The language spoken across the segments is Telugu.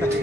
మరి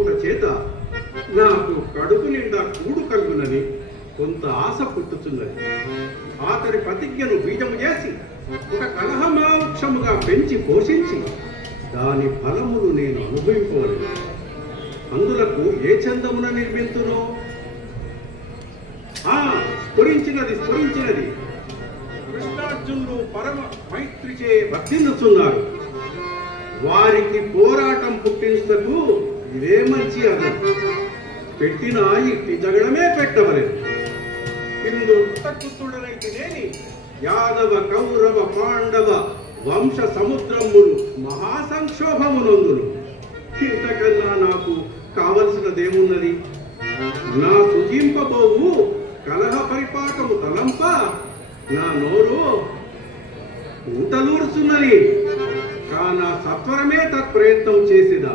సంహరింపబోట చేత నాకు కడుపు నిండా కూడు కలుగునని కొంత ఆశ పుట్టుతున్నది అతని ప్రతిజ్ఞను బీజము చేసి ఒక కలహమావృక్షముగా పెంచి పోషించి దాని ఫలములు నేను అనుభవింపవలను. అందులకు ఏ చందమున నిర్మింతునో? ఆ స్ఫురించినది స్ఫురించినది. కృష్ణార్జునులు పరమ మైత్రిచే వర్తిల్లుతున్నారు వారికి పోరాటం పుట్టించకు ఇదే మంచి అది పెట్టిన ఇట్టి జగడమే పెట్టవలేదు ఇందు పుత్రుడనైతేనేని యాదవ కౌరవ పాండవ వంశ సముద్రములు మహాసంక్షోభమునందులు ఇంతకన్నా నాకు కావలసినదేమున్నది? నా సుజింపబోవు కలహ పరిపాకము తలంప. నా నోరు ఊటలూరుచున్నది. కాన సత్వరమే తత్ప్రయత్నం చేసిదా?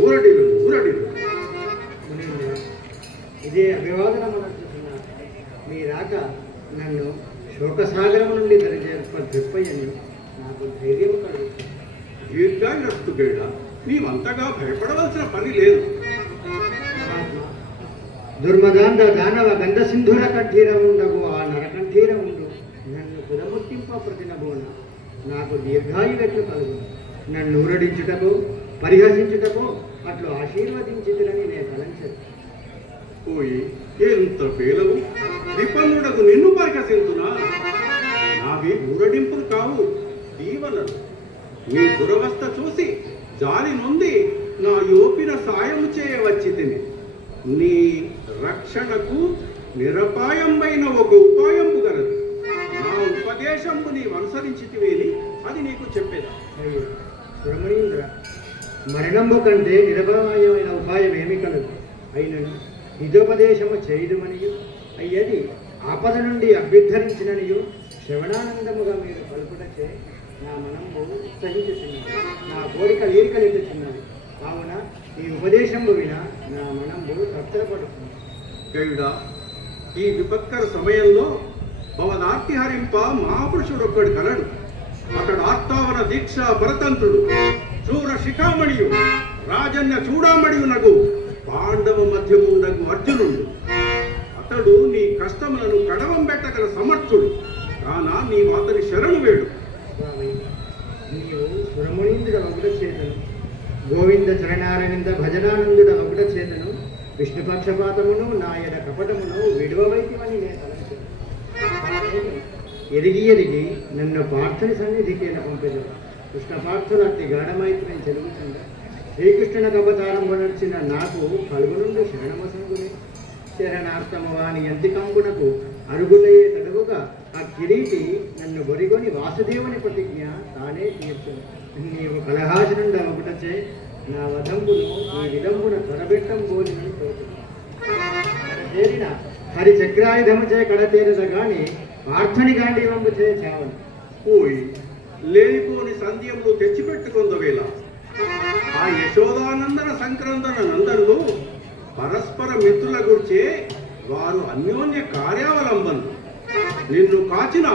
ఊరడిలు మునీంద్ర, ఇదే అభివాదనం మీ రాక నన్ను శోకసాగరం నుండి దరిచేర్ప నాకు ధైర్యం కలుగు దీర్ఘాయురస్తు గైడ నీవంతగా భయపడవలసిన పని లేదు. దుర్మదాంధ దానవ గంధ సింధుర కంఠీర ఉండవు ఆ నరకంఠీర ఉండు. నన్ను దురముట్టింప ప్రతినబోన నాకు దీర్ఘాయుగట్లు కలుగు. నన్ను ఊరడించుటకు పరిహసించుటకు అట్లు ఆశీర్వదించుటని నేను తలంచదు పోయి ఎంత పేలవు? విపన్నుడకు నిన్ను పరికసింతునా నావి ఊరడింపులు కావు దీవనలు. నీ దురవస్థ చూసి జాలి నొంది నా యోపిన సాయము చేయవచ్చి తిని నీ రక్షణకు నిరపాయమైన ఒక ఉపాయంపు గలదు. నా ఉపదేశంపు నీవు అనుసరించితివేని అది నీకు చెప్పేదా? అయ్యో సురమణీంద్ర మరణము కంటే నిరభయమైన ఉపాయం ఏమి కలదు. అయినను హితోపదేశము చేయదుమనియు. అయ్యది ఆపద నుండి అభ్యర్థరించిననియు శ్రవణానందముగా మీరు పలుకుటచే నా మనము ఉత్సహించుతున్నది నా కోరిక లీరికలెట్టుచున్నది కావున ఈ ఉపదేశము విన నా మనము తత్తరపడుతుంది. గయుడా ఈ విపత్కర సమయంలో భవనార్తి హరింప మహాపురుషుడొక్కడు కలడు. అతడు ఆత్మావన దీక్ష పరతంత్రుడు చూర శిఖామణియు రాజన్య చూడామణియునగు పాండవ మధ్యముండగు అర్జునుడు. అతడు నీ కష్టములను కడవం పెట్టగల సమర్థుడు. కానా నీ అతని శరణు వేడు. నీవు సురమునీంద్రుడ ఒకట చేతను గోవింద చరణారవింద భజనానందుడ ఒకట చేతను విష్ణు పక్షపాతమును నాయన కపటమును విడువవైతివని నేను తలంచాను. ఎరిగి ఎరిగి నన్ను పార్థని సన్నిధికి పంపెదు కృష్ణ పార్థులు అతి గాఢమైత్రం చెలుగుతుండ శ్రీకృష్ణుని అవతారంలో నడిచిన నాకు కలుగునుండు శరణమసంగుని శరణార్థము వాని ఎంతికంగునకు అరుగులయ్యే తడుగుగా ఆ కిరీటి నన్ను బొరిగొని వాసుదేవుని ప్రతిజ్ఞ తానే తీర్చు నీవు కలహాసనుండ ఒకటచే నా వదంబును ఈ విదంబున తొరబెట్టం బోధినని చేరిన హరి చక్రాయుధముచే కడతేరద గాని పార్థని గాంధీ వంబుచే చావను. ఓయ్ లేనిపోని సంధ్యములు తెచ్చిపెట్టుకుందవేళ. ఆ యశోదానందన సంక్రందన నందనులు పరస్పర మిత్రుల గుర్చే వారు అన్యోన్య కార్యావలంబన్ నిన్ను కాచిన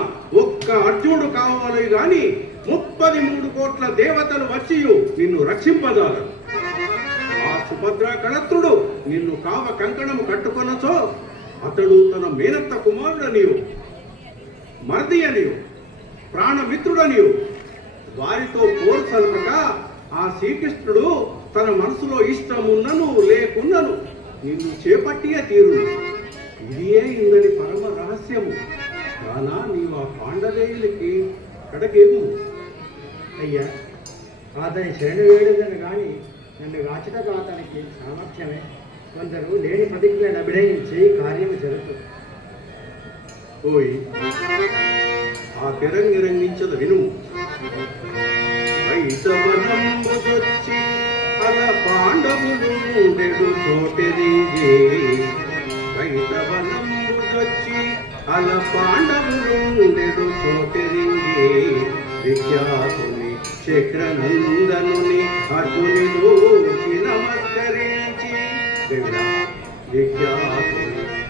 ఒక్క అర్జునుడు కావాలి గాని ముప్పది మూడు కోట్ల దేవతలు వచ్చియు నిన్ను రక్షింపదారు ఆ సుభద్ర కళత్రుడు నిన్ను కావ కంకణము కట్టుకొనచో అతడు తన మేనత్త కుమారుడనియు నీవు అనియు ప్రాణమిత్రుడనియు. వారితో పోరు సల్పక ఆ శ్రీకృష్ణుడు తన మనసులో ఇష్టమున్నను లేకున్నను నిన్ను చేపట్టియే తీరు ఇదియే ఇందలి పరమ రహస్యము. కానా నీవు ఆ పాండవేయులకి కడకేము అయ్యా అతని శరణు వేడుదను కానీ నన్ను వాచటకు అతనికి సామర్థ్యమే. కొందరు లేని ప్రతిజ్ఞను అభినయించి కార్యము జరుగుతుంది. పోయి ఆ తెరంగిరంగించద వినుము ఐతవనంబుదొచ్చి అల పాండవులు నెడు చోటెదిగే ఐతవనంబుదొచ్చి అల పాండవులు నెడు చోటెదిగే విఖ్యాతుని శక్రనందనుని అటుని దూచి నమస్కరించి విద్యాసుని విఖ్యాతుని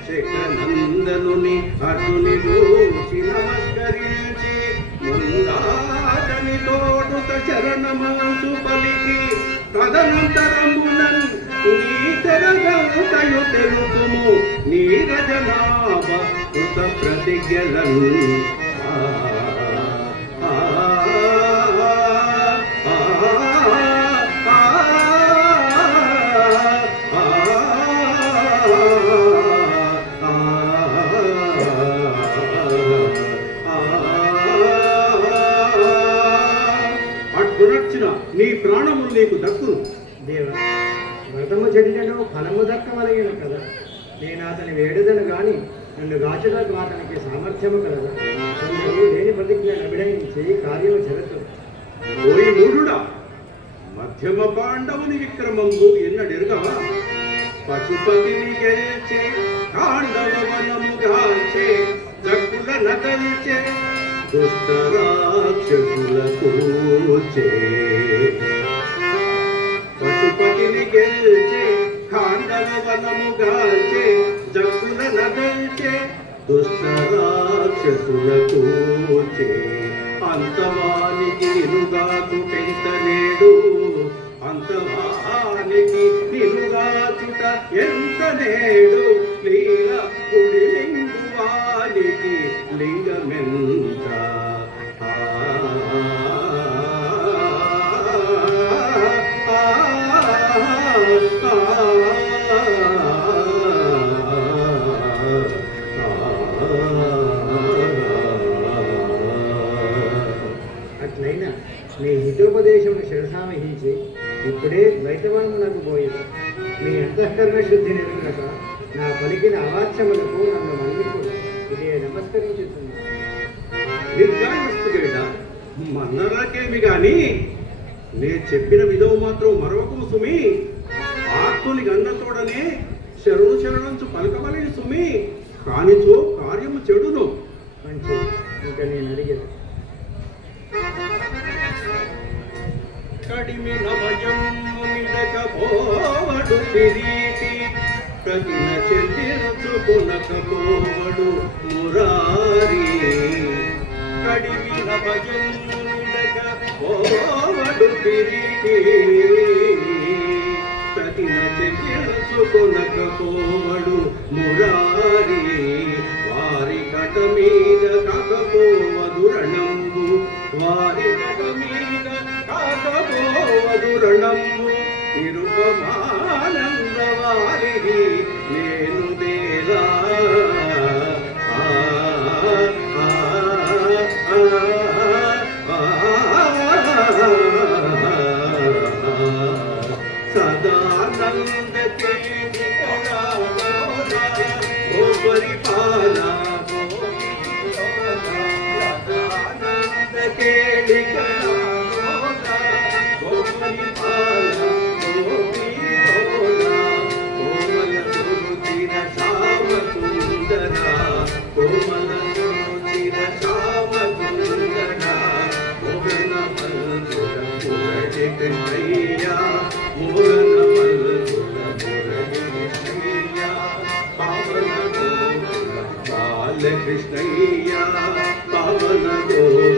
శక్రనందనుని అటుని దూచి తోడుత చరణమాంసు పలికి తదనంతరమునన్ నీ తెరగలుతయు తెలుపుము. నీ రజనాభ కృత ప్రతిజ్ఞలను ఓయి మూఢుడా మధ్యమ పాండవుని విక్రమంబు ఎన్నడెరుగవా పశుపతిని గెలిచే కాండవ వనము గాల్చే జగ్గుల నగల్చే దుష్ట రాక్షసులకు చే. పశుపతిని గెలిచే కాండవ వనము గాల్చే జగ్గుల నగల్చే దుష్ట రాక్షసులకు అంతవానికి నిలుగా చుటెంత నేడు. అంతవానికి నిలుగా చుట ఎంత నేడు? లీల కుడి లింగువానికి లింగమెంత నిర్గాయస్తు మన్నరాకేమి గాని. నేను చెప్పిన విధవు మాత్రం మరొకము సుమి ఆత్తుని చూడనే శరణు శరణంచు పలకబలేని సుమి. కానిచో కార్యము చెడును. మంచి ఇంకా నేను అడిగేది. కడిమి నవయం నిడకపోవడు తిరిగి కడిమి నభయము నిడకపోవడు ప్రతిన మురళి కృష్ణయ్య మోహన మల్లుల మురళి కృష్ణయ్య పావన గోకుల బాలకృష్ణయ్య పావన గోకుల